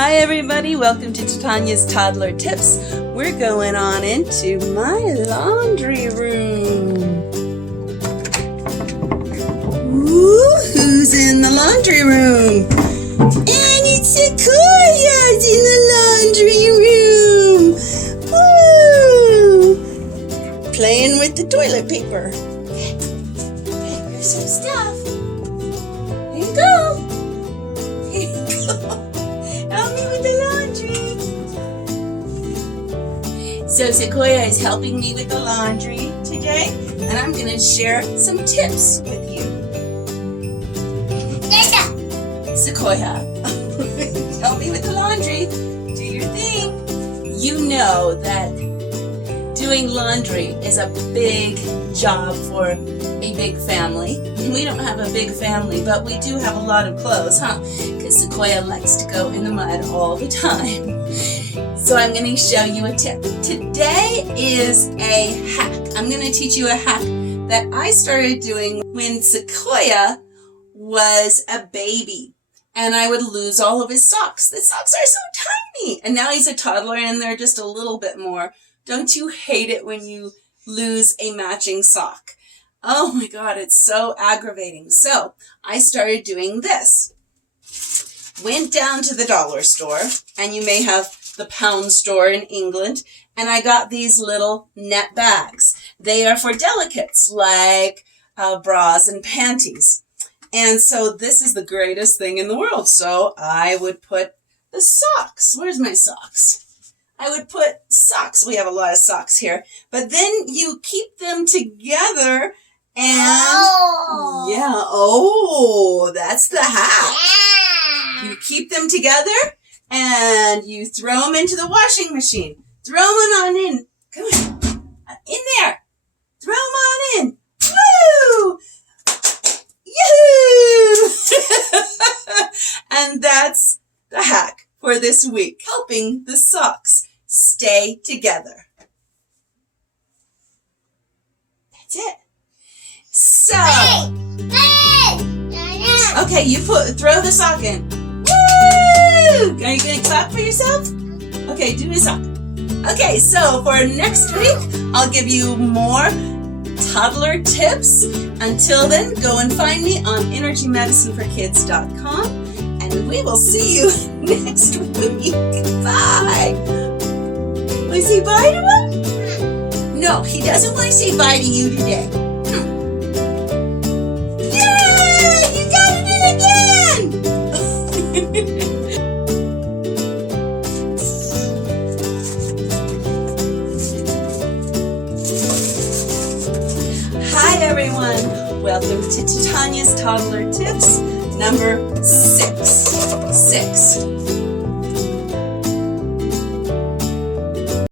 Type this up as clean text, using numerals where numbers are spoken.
Hi everybody, welcome to Titanya's Toddler Tips. We're going on into my laundry room. Ooh, who's in the laundry room? And it's Sequoia's in the laundry room. Woo! Playing with the toilet paper. Okay, here's some stuff. Here you go. Here you go. Help me with the laundry. So Sequoia is helping me with the laundry today, and I'm going to share some tips with you. Sequoia, help me with the laundry. Do your thing. You know that doing laundry is a big job for a big family. We don't have a big family, but we do have a lot of clothes, huh? Because Sequoia likes to go in the mud all the time. So I'm going to show you a tip. Today is a hack. I'm going to teach you a hack that I started doing when Sequoia was a baby. And I would lose all of his socks. The socks are so tiny. And now he's a toddler and they're just a little bit more. Don't you hate it when you lose a matching sock? Oh my God, it's so aggravating. So I started doing this. Went down to the dollar store, and you may have the pound store in England, and I got these little net bags. They are for delicates like bras and panties. And so this is the greatest thing in the world. So I would put the socks. Where's my socks? I would put socks. We have a lot of socks here. But then you keep them together and that's the hack. You keep them together and you throw them into the washing machine. Throw them on in. Come on. In there. Throw them on in. Woo! Yahoo! And that's the hack for this week, helping the socks stay together. That's it. So, okay, throw the sock in. Woo! Are you gonna clap for yourself? Okay, do a sock. Okay, so for next week, I'll give you more toddler tips. Until then, go and find me on energymedicineforkids.com, and we will see you next week. Bye. Want to say bye to him? No, he doesn't want to say bye to you today. Yay! You got it again! Hi everyone, welcome to Titanya's Toddler Tips number 6.